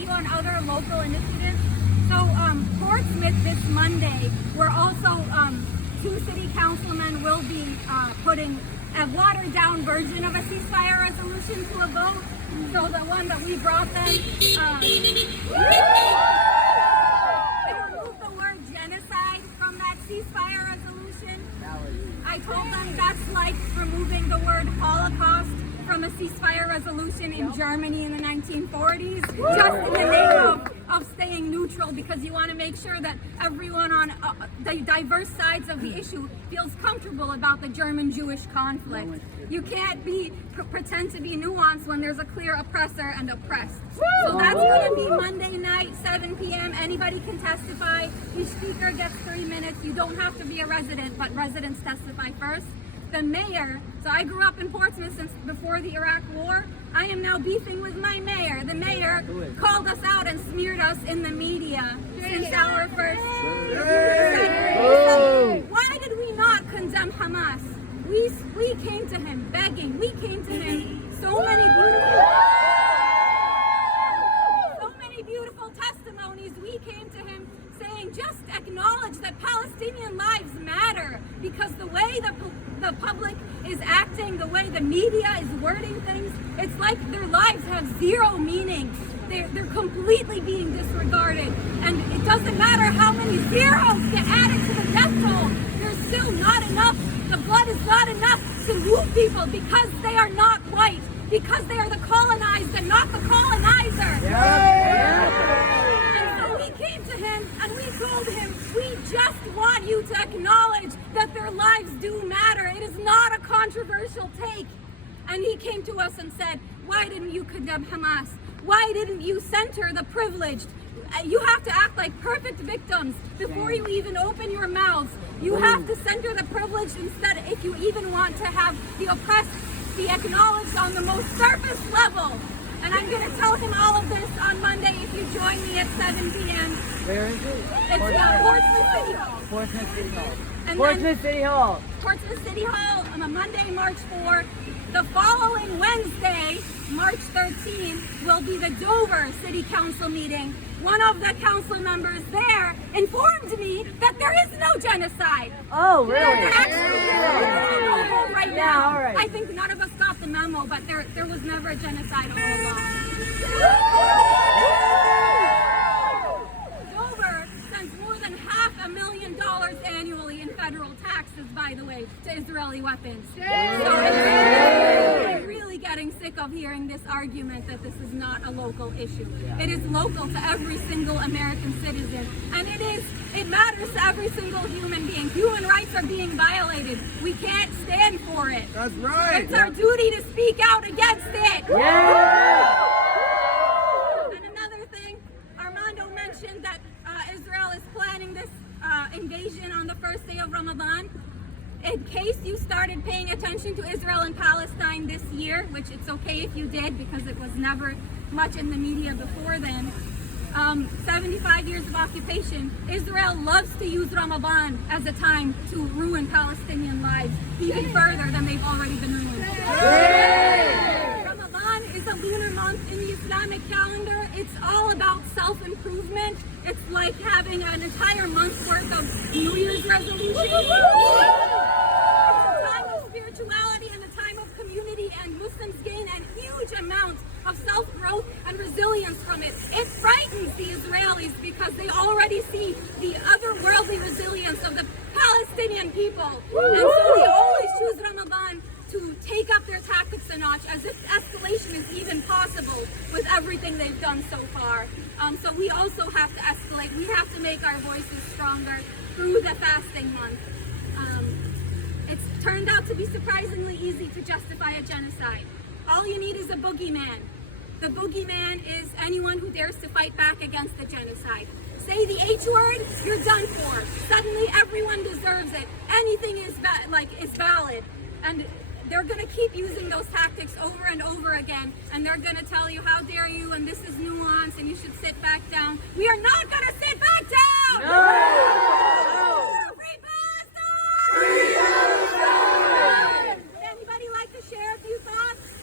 you on other local initiatives. So Portsmouth this Monday, where also 2 city councilmen will be putting a watered down version of a ceasefire resolution to a vote. So the one that we brought them, they removed the word genocide from that ceasefire resolution. I told them that's like removing the word Holocaust from a ceasefire resolution in Germany in the 1940s, just in the name of staying neutral, because you want to make sure that everyone on the diverse sides of the issue feels comfortable about the German-Jewish conflict. You can't pretend to be nuanced when there's a clear oppressor and oppressed. So that's going to be Monday night, 7 p.m. Anybody can testify. Each speaker gets 3 minutes. You don't have to be a resident, but residents testify first. The mayor, so I grew up in Portsmouth since before the Iraq War. I am now beefing with my mayor. The mayor called us out and smeared us in the media since our first. Why did we not condemn Hamas? We came to him begging. We came to him so many beautiful testimonies. We came to him saying, just acknowledge that Palestinian lives matter, because the way the public is acting, the way the media is wording things, it's like their lives have zero meaning. They're completely being disregarded, and it doesn't matter how many zeros get added to the death toll, there's still not enough. The blood is not enough to move people, because they are not white, because they are the colonized and not the colonizer. And so we came to him and we told him, we just want you to acknowledge that their lives do matter. It is not a controversial take. And he came to us and said, why didn't you condemn Hamas? Why didn't you center the privileged? You have to act like perfect victims before you even open your mouths. You have to center the privileged instead, if you even want to have the oppressed be acknowledged on the most surface level. And I'm going to tell him all of this on Monday if you join me at 7 p.m. Where is it? It's Portsmouth City Hall. Portsmouth City Hall. And Portsmouth City Hall. Portsmouth City Hall on a Monday, March 4th. The following Wednesday, March 13th, will be the Dover City Council meeting. One of the council members there informed me that there is no genocide. Oh, really? They're actually right now. All right. I think none of us got the memo, but there was never a genocide all along. Dover sends more than $500,000 annually in federal taxes, by the way, to Israeli weapons. So I'm really getting sick of hearing this argument that this is not a local issue. It is local to every single American citizen, and it matters to every single human being. Human rights are being violated. We can't stand for it. That's right. It's our duty to speak out against it. Yeah. And another thing, Armando mentioned that Israel is planning this invasion on the first day of Ramadan. In case you started paying attention to Israel and Palestine this year, which it's okay if you did because it was never much in the media before then, 75 years of occupation, Israel loves to use Ramadan as a time to ruin Palestinian lives even further than they've already been ruined. Ramadan is a lunar month in the Islamic calendar. It's all about self-improvement. It's like having an entire month's worth of New Year's resolutions. It's a time of spirituality and a time of community, and Muslims gain a huge amount of self-growth and resilience from it. It frightens the Israelis because they already see the otherworldly resilience of the Palestinian people. And so they always choose Ramadan to take up their tactics a notch, as if escalation is even possible with everything they've done so far. So we also have to escalate. We have to make our voices stronger through the fasting month. It's turned out to be surprisingly easy to justify a genocide. All you need is a boogeyman. The boogeyman is anyone who dares to fight back against the genocide. Say the H word, you're done for. Suddenly everyone deserves it. Anything is valid. And they're going to keep using those tactics over and over again, and they're going to tell you, how dare you, and this is nuance, and you should sit back down. We are not going to sit back down! No!